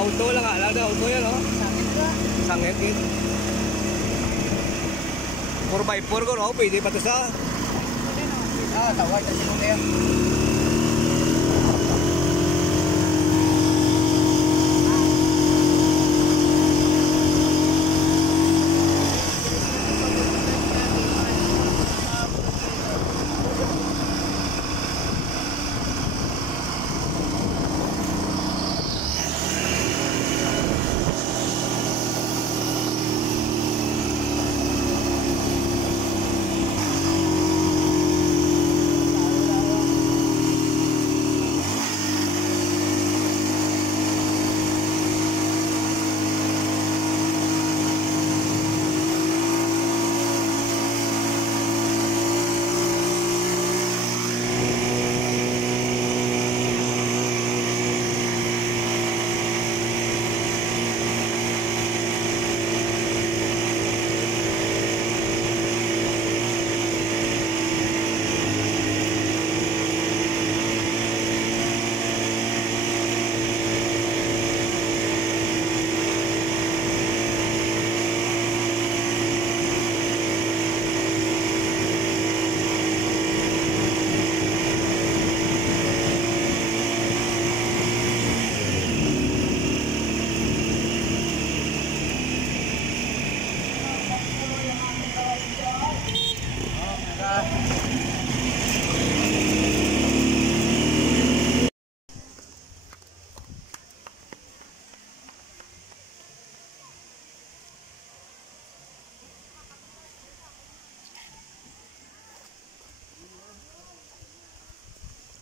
Auto lang nga lang. Auto yan, oh. Sangit din. 4x4 ko, no? Pwede pa ito sa... tawag. Kasi mo yan.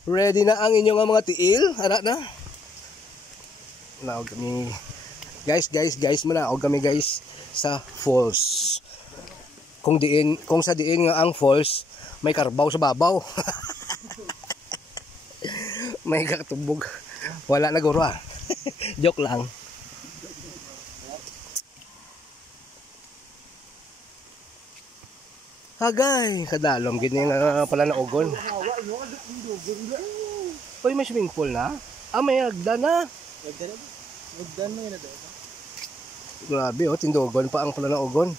Ready na ang inyong mga tiil? Ara na? Naog kami. Guys, manaog kami guys sa falls. Kung sa diin nga ang falls, may karbaw sa babaw. May katubog. Wala na guro ah. Joke lang. Hagay, kadalom gini nga pala na ugon. Oy, may swimming pool na? Ah, may hagdan na. Hagdan mo yun na doon. Grabe, oh, tindogon pa ang pala na ugon.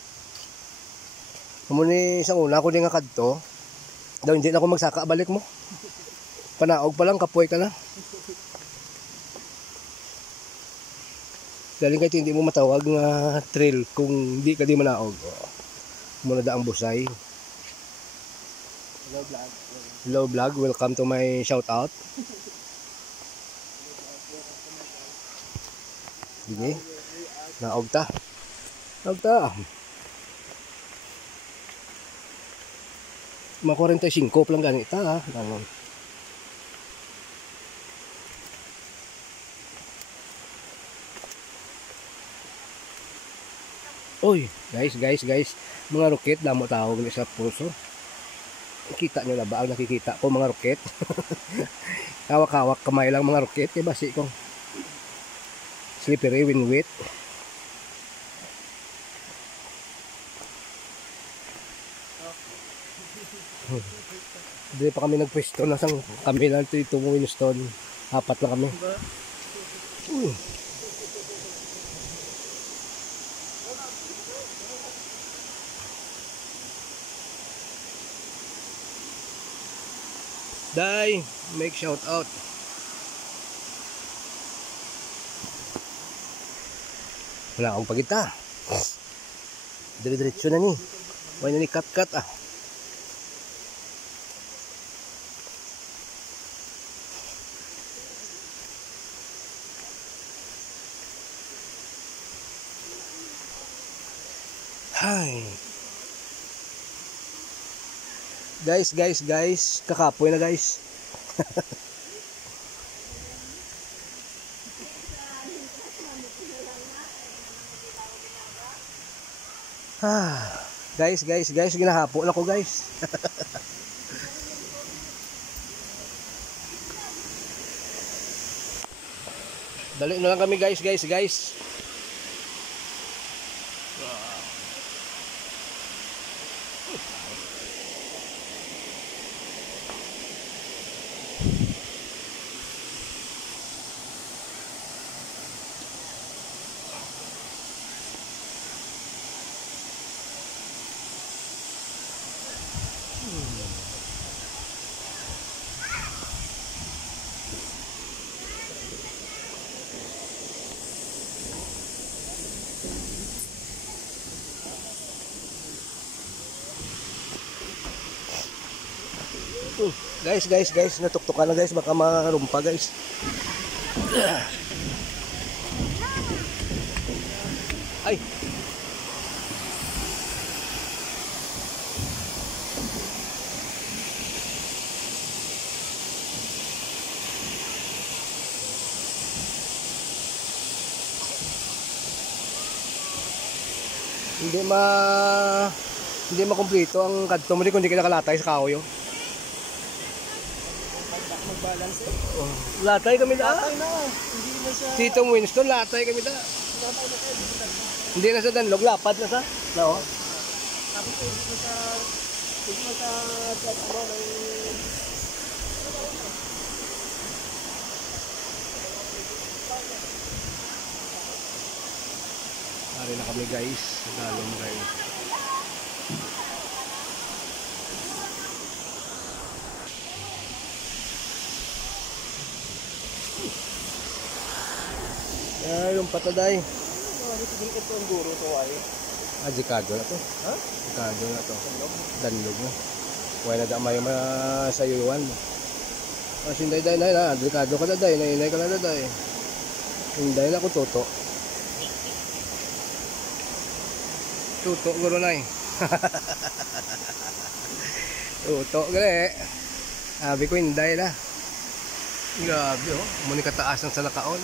Muna isang una ko din nga kadto. Daw hindi na ako magsaka, balik mo. Panaog pa lang, kapoy ka na. Daling kahit hindi mo matawag nga trail kung hindi ka di manaog. Muna da ang busay. Hello vlog, welcome to my shout out. Sige, naog ta. Naog ta. Mga 45 lang ganita ha. Oy, guys, mga roket damo tawag ni sa pulso. Kita nyo na ba ang nakikita ko mga roket? Hawak-hawak kamay lang mga roket kay basi kong slippery when wet. Dili pa kami nagpwesto na sang kami lang ito Winston. Apat lang kami. Day, make shout out. Wala akong pagita. Dire-diretso na ni. Wala na ni cut-cut ah. Hi. Guys, kakapoy na guys. Guys, ginahapo na ko guys. Dali na lang kami guys. Guys, natuktukan na guys, baka marumpa guys. Ay. Hindi makumpleto ang kadto mo kung hindi ka nakalatay sa kahoy. Mag-balance eh. Oh. Latay kami da. Latay na. Hindi na siya. Tito Winston, latay kami da. Latay na kayo. Hindi na sa danlog, lapad na sa. No. Tapos hindi mo sa... Hindi mo sa... Ano, may... Ari na kami guys, lalong guys. Ay, yung pataday. Hindi ito ang guro to ay. Jikado na to. Ha? Jikado na to. Danlog na. Huwag na damay masayuan. Kasi hindi na, jikado ka na day, nainay ka na day. Hindi na ko toto. Tuto guro na eh. Tuto gali. Sabi ko hindi na. Grabe oh. Muni kataas ng salakaon.